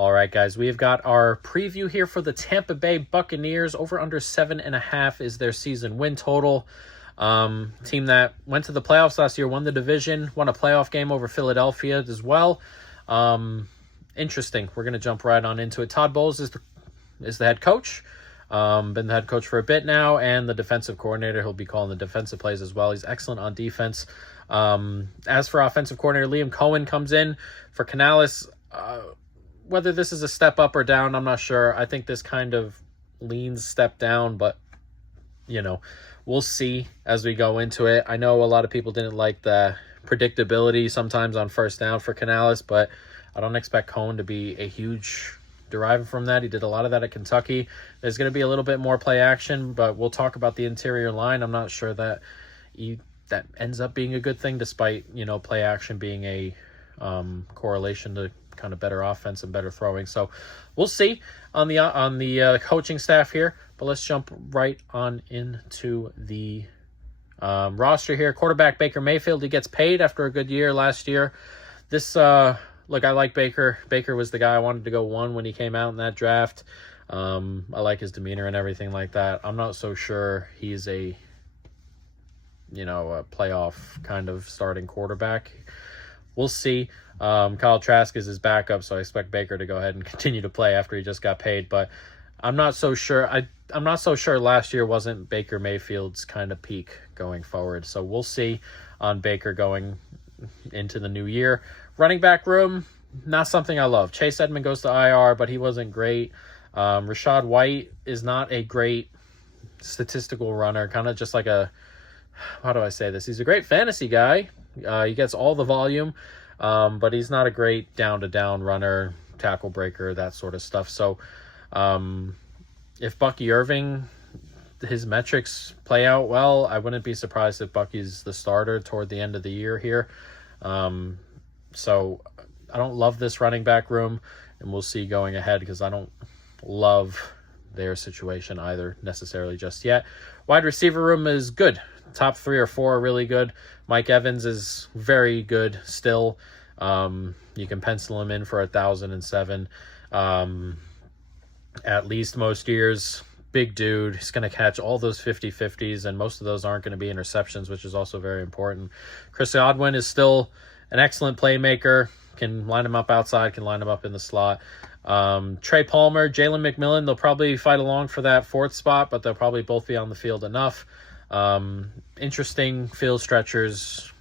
All right, guys, we've got our preview here for the Tampa Bay Buccaneers. Over under 7.5 is their season win total. Team that went to the playoffs last year, won the division, won a playoff game over Philadelphia as well. Interesting. We're going to jump right on into it. Todd Bowles is the head coach. Been the head coach for a bit now, and the defensive coordinator. He'll be calling the defensive plays as well. He's excellent on defense. As for offensive coordinator, Liam Cohen comes in for Canales. Whether this is a step up or down, I'm not sure. I think this kind of leans step down, but, we'll see as we go into it. I know a lot of people didn't like the predictability sometimes on first down for Canales, but I don't expect Cohen to be a huge deriving from that. He did a lot of that at Kentucky. There's going to be a little bit more play action, but we'll talk about the interior line. I'm not sure that that ends up being a good thing, despite, play action being a correlation to kind of better offense and better throwing. So we'll see on the coaching staff here, but let's jump right on into the roster here. Quarterback Baker Mayfield, he gets paid after a good year last year. Look, I like Baker. Baker was the guy I wanted to go 1 when he came out in that draft. I like his demeanor and everything like that. I'm not so sure he's a playoff kind of starting quarterback. We'll see. Kyle Trask is his backup, so I expect Baker to go ahead and continue to play after he just got paid. But I'm not so sure. I'm not so sure last year wasn't Baker Mayfield's kind of peak going forward. So we'll see on Baker going into the new year. Running back room, not something I love. Chase Edmond goes to IR, but he wasn't great. Rashad White is not a great statistical runner, kind of just like how do I say this? He's a great fantasy guy. He gets all the volume, but he's not a great down-to-down runner, tackle breaker, that sort of stuff. So if Bucky Irving, his metrics play out well, I wouldn't be surprised if Bucky's the starter toward the end of the year here. So I don't love this running back room, and we'll see going ahead because I don't love their situation either necessarily just yet. Wide receiver room is good. Top 3 or 4 are really good. Mike Evans is very good still. You can pencil him in for 1,007 at least most years. Big dude. He's going to catch all those 50-50s, and most of those aren't going to be interceptions, which is also very important. Chris Godwin is still an excellent playmaker. Can line him up outside, can line him up in the slot. Trey Palmer, Jalen McMillan, they'll probably fight along for that 4th spot, but they'll probably both be on the field enough. Interesting field stretchers,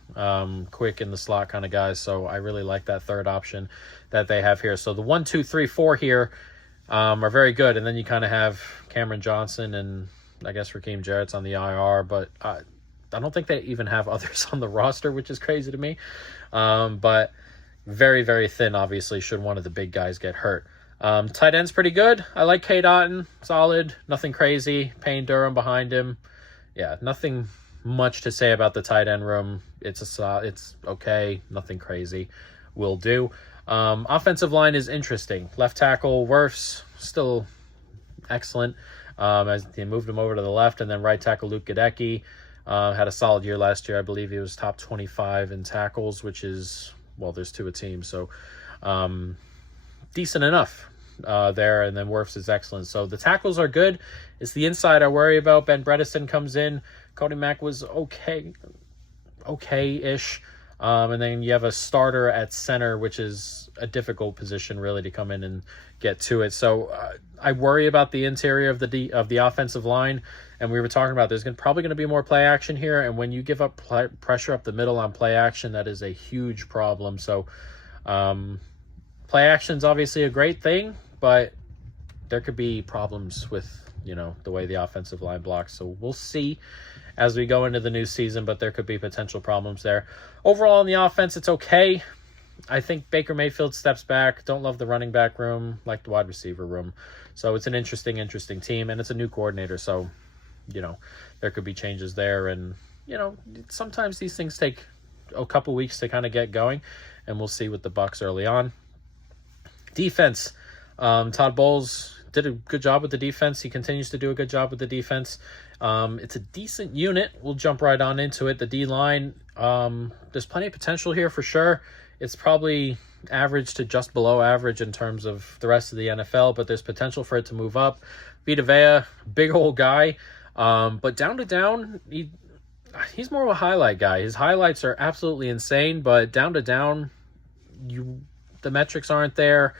quick in the slot kind of guys. So I really like that 3rd option that they have here. So the 1, 2, 3, 4 here are very good. And then you kind of have Cameron Johnson and I guess Raheem Jarrett's on the IR, but I don't think they even have others on the roster, which is crazy to me. But very, very thin, obviously, should one of the big guys get hurt. Tight end's pretty good. I like Cade Otton, solid, nothing crazy. Payne Durham behind him. Yeah, nothing much to say about the tight end room. It's okay, nothing crazy. Will do. Offensive line is interesting. Left tackle Wirfs, still excellent. As they moved him over to the left, and then right tackle Luke Gadecki had a solid year last year. I believe he was top 25 in tackles, which is, well, there's 2 a team, so decent enough there. And then Wirfs is excellent. So the tackles are good. It's the inside I worry about. Ben Bredesen comes in. Cody Mack was okay-ish. And then you have a starter at center, which is a difficult position really to come in and get to it. So I worry about the interior of the offensive line. And we were talking about there's probably going to be more play action here. And when you give up pressure up the middle on play action, that is a huge problem. So play action is obviously a great thing, but there could be problems with, the way the offensive line blocks. So we'll see as we go into the new season, but there could be potential problems there. Overall, in the offense, it's okay. I think Baker Mayfield steps back. Don't love the running back room, like the wide receiver room. So it's an interesting team, and it's a new coordinator. So, there could be changes there. And, sometimes these things take a couple weeks to kind of get going, and we'll see with the Bucs early on. Defense. Todd Bowles did a good job with the defense. He continues to do a good job with the defense. It's a decent unit. We'll jump right on into it. The D-line, there's plenty of potential here for sure. It's probably average to just below average in terms of the rest of the NFL, but there's potential for it to move up. Vita Vea, big old guy, but down to down, he's more of a highlight guy. His highlights are absolutely insane, but down to down, the metrics aren't there,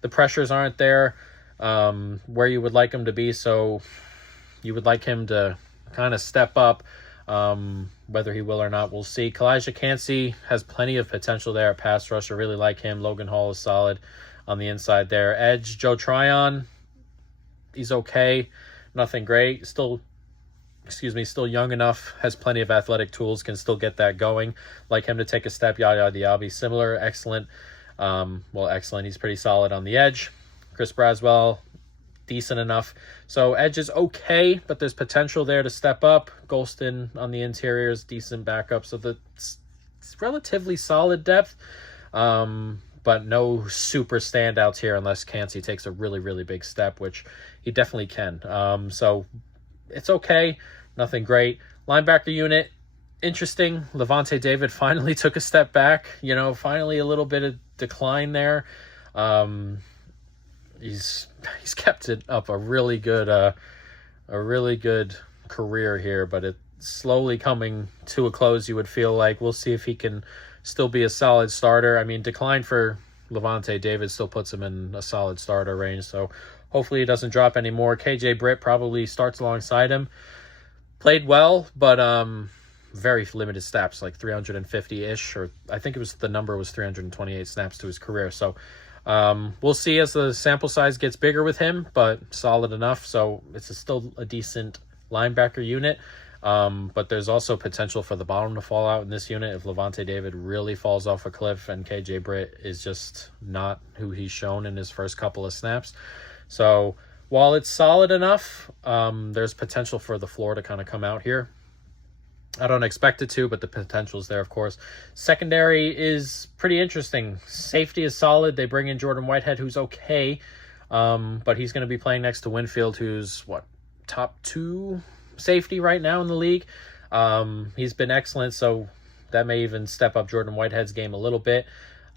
the pressures aren't there where you would like him to be, so you would like him to kind of step up. Whether he will or not, we'll see. Kalijah Cansey has plenty of potential there at pass rush. I really like him. Logan Hall is solid on the inside there. Edge, Joe Tryon, he's okay. Nothing great. Still young enough, has plenty of athletic tools, can still get that going. Like him to take a step. Yaya Diaby, similar, excellent. Excellent. He's pretty solid on the edge. Chris Braswell, decent enough. So edge is okay, but there's potential there to step up. Golston on the interior is decent backup. So it's relatively solid depth, but no super standouts here unless Cansey takes a really, really big step, which he definitely can. So it's okay. Nothing great. Linebacker unit, interesting. Levante David finally took a step back. Finally a little bit of decline there. He's kept it up a really good career here, but it's slowly coming to a close. You would feel like we'll see if he can still be a solid starter. I mean, decline for Levante David still puts him in a solid starter range, so hopefully he doesn't drop anymore. KJ Britt probably starts alongside him. Played well, but very limited snaps, like 350-ish, or I think the number was 328 snaps to his career. So we'll see as the sample size gets bigger with him, but solid enough. So it's still a decent linebacker unit. But there's also potential for the bottom to fall out in this unit if Levante David really falls off a cliff and KJ Britt is just not who he's shown in his first couple of snaps. So while it's solid enough, there's potential for the floor to kind of come out here. I don't expect it to, but the potential is there, of course. Secondary is pretty interesting. Safety is solid. They bring in Jordan Whitehead, who's okay, but he's going to be playing next to Winfield, who's, top 2 safety right now in the league. He's been excellent, so that may even step up Jordan Whitehead's game a little bit.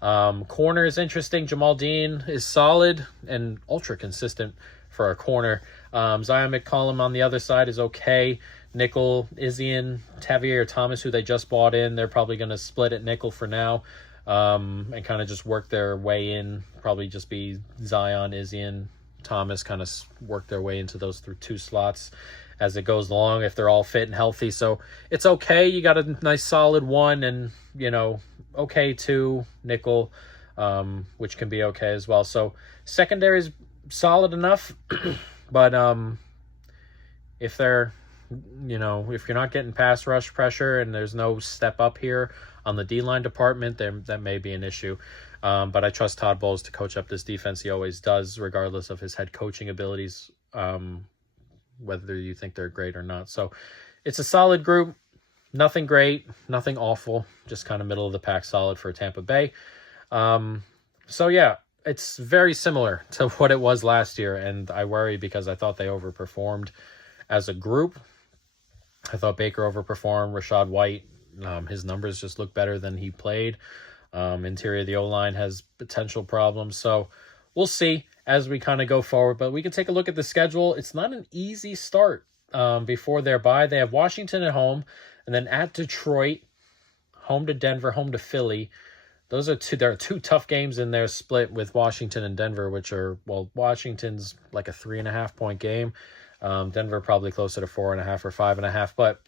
Corner is interesting. Jamal Dean is solid and ultra consistent for a corner. Zion McCollum on the other side is okay. Nickel, Izzian, Tavier Thomas, who they just bought in, they're probably going to split at nickel for now and kind of just work their way in. Probably just be Zion, Izzian, Thomas, kind of work their way into those 2 slots as it goes along if they're all fit and healthy. So it's okay. You got a nice solid 1 and, okay 2, nickel, which can be okay as well. So secondary is solid enough, but if they're, if you're not getting pass rush pressure and there's no step up here on the D-line department, then that may be an issue. But I trust Todd Bowles to coach up this defense. He always does, regardless of his head coaching abilities, whether you think they're great or not. So it's a solid group. Nothing great, nothing awful, just kind of middle of the pack solid for Tampa Bay. So yeah, it's very similar to what it was last year, and I worry because I thought they overperformed as a group. I thought Baker overperformed. Rashad White, his numbers just look better than he played. Interior of the O-line has potential problems. So we'll see as we kind of go forward. But we can take a look at the schedule. It's not an easy start before their bye. They have Washington at home, and then at Detroit, home to Denver, home to Philly. There are 2 tough games in there split with Washington and Denver, which are, Washington's like a 3.5-point game. Denver probably closer to 4.5 or 5.5, but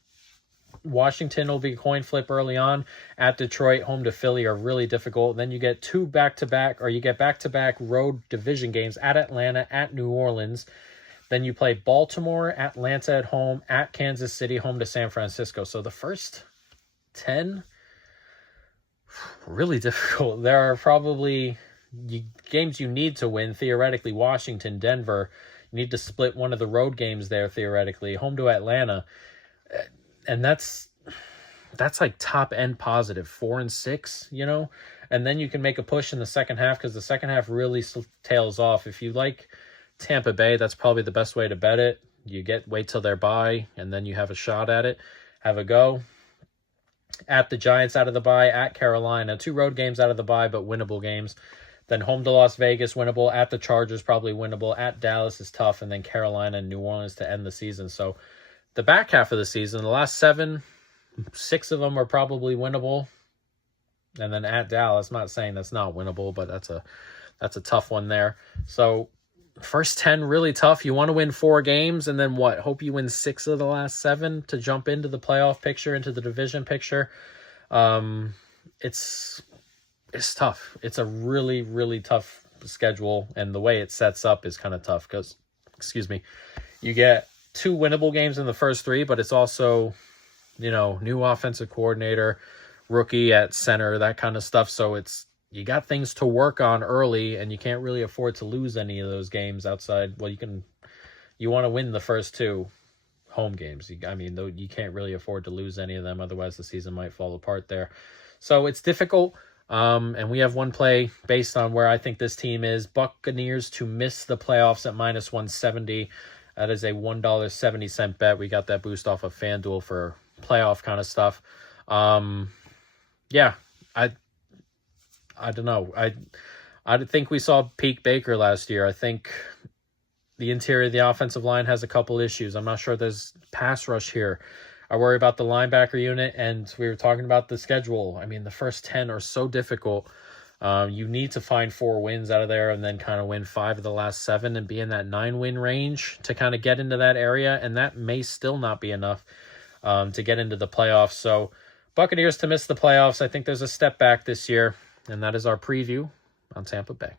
Washington will be a coin flip early on. At Detroit, home to Philly are really difficult. Then you get back-to-back road division games at Atlanta, at New Orleans. Then you play Baltimore, Atlanta at home, at Kansas City, home to San Francisco. So the first 10, really difficult. There are probably games you need to win. Theoretically, Washington, Denver. You need to split one of the road games there, theoretically. Home to Atlanta. And that's like top end positive, 4 and 6, and then you can make a push in the second half because the second half really tails off. If you like Tampa Bay, that's probably the best way to bet it. You wait till they're bye, and then you have a shot at it. Have a go. At the Giants out of the bye, at Carolina. 2 road games out of the bye, but winnable games. Then home to Las Vegas, winnable. At the Chargers, probably winnable. At Dallas is tough. And then Carolina and New Orleans to end the season. So the back half of the season, the last 7, 6 of them are probably winnable. And then at Dallas, I'm not saying that's not winnable, but that's a tough one there. So first 10 really tough. You want to win 4 games, and then what? Hope you win 6 of the last 7 to jump into the playoff picture, into the division picture. It's tough. It's a really, really tough schedule, and the way it sets up is kind of tough because, you get 2 winnable games in the first 3, but it's also, new offensive coordinator, rookie at center, that kind of stuff. So you got things to work on early, and you can't really afford to lose any of those games outside. Well, you want to win the first 2 home games. Though you can't really afford to lose any of them. Otherwise the season might fall apart there. So it's difficult. And we have one play based on where I think this team is. Buccaneers to miss the playoffs at -170. That is a $1.70 bet. We got that boost off of FanDuel for playoff kind of stuff. Yeah, I don't know. I think we saw peak Baker last year. I think the interior of the offensive line has a couple issues. I'm not sure there's pass rush here. I worry about the linebacker unit, and we were talking about the schedule. The first 10 are so difficult. You need to find 4 wins out of there and then kind of win 5 of the last 7 and be in that 9-win range to kind of get into that area, and that may still not be enough to get into the playoffs. So Buccaneers to miss the playoffs. I think there's a step back this year, and that is our preview on Tampa Bay.